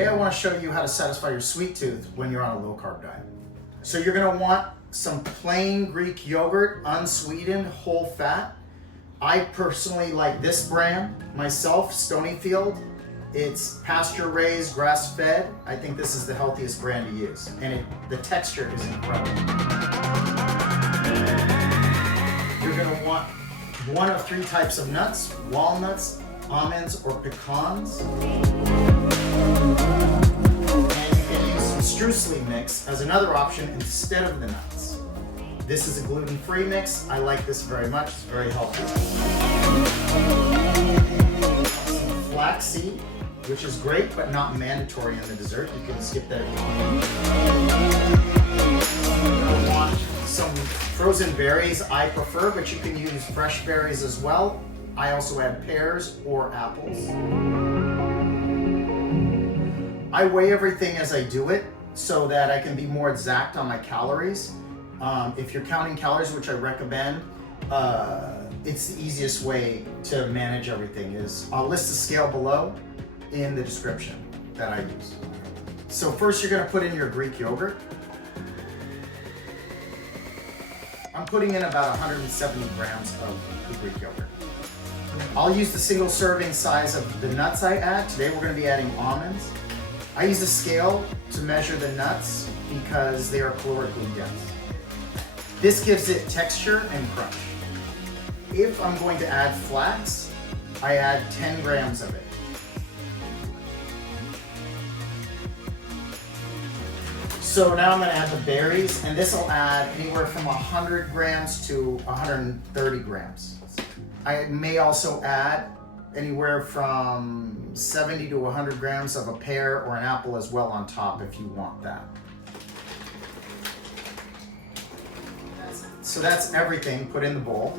Today I want to show you how to satisfy your sweet tooth when you're on a low carb diet. So you're going to want some plain Greek yogurt, unsweetened, whole fat. I personally like this brand myself, Stonyfield. It's pasture raised, grass fed. I think this is the healthiest brand to use. And the texture is incredible. You're going to want one of three types of nuts: walnuts, almonds, or pecans. And you can use some streusel mix as another option instead of the nuts. This is a gluten-free mix. I like this very much. It's very healthy. Some flaxseed, which is great but not mandatory in the dessert. You can skip that if you want. Some frozen berries I prefer, but you can use fresh berries as well. I also add pears or apples. I weigh everything as I do it so that I can be more exact on my calories. If you're counting calories, which I recommend, it's the easiest way to manage everything. I'll list the scale below in the description that I use. So first you're going to put in your Greek yogurt. I'm putting in about 170 grams of the Greek yogurt. I'll use the single serving size of the nuts I add. Today we're going to be adding almonds. I use a scale to measure the nuts because they are calorically dense. This gives it texture and crunch. If I'm going to add flax, I add 10 grams of it. So now I'm going to add the berries, and this will add anywhere from 100 grams to 130 grams. I may also add anywhere from 70 to 100 grams of a pear or an apple as well on top if you want that. So that's everything put in the bowl.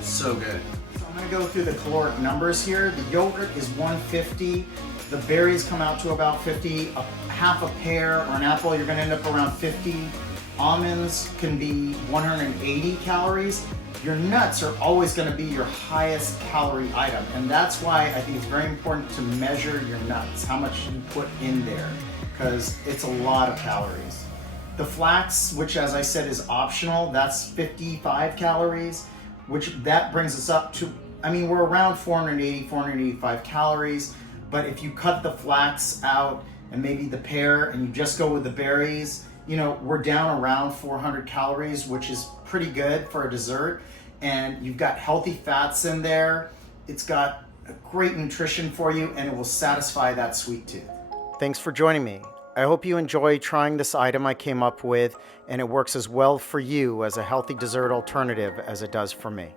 So good. So I'm going to go through the caloric numbers here. The yogurt is 150. The berries come out to about 50. Half a pear or an apple, you're going to end up around 50. Almonds can be 180 calories. Your nuts are always going to be your highest calorie item, and that's why I think it's very important to measure your nuts, how much you put in there, because it's a lot of calories. The flax, which as I said is optional, that's 55 calories, which that brings us up to, we're around 480, 485 calories, but if you cut the flax out and maybe the pear and you just go with the berries, we're down around 400 calories, which is pretty good for a dessert. And you've got healthy fats in there. It's got a great nutrition for you, and it will satisfy that sweet tooth. Thanks for joining me. I hope you enjoy trying this item I came up with, and it works as well for you as a healthy dessert alternative as it does for me.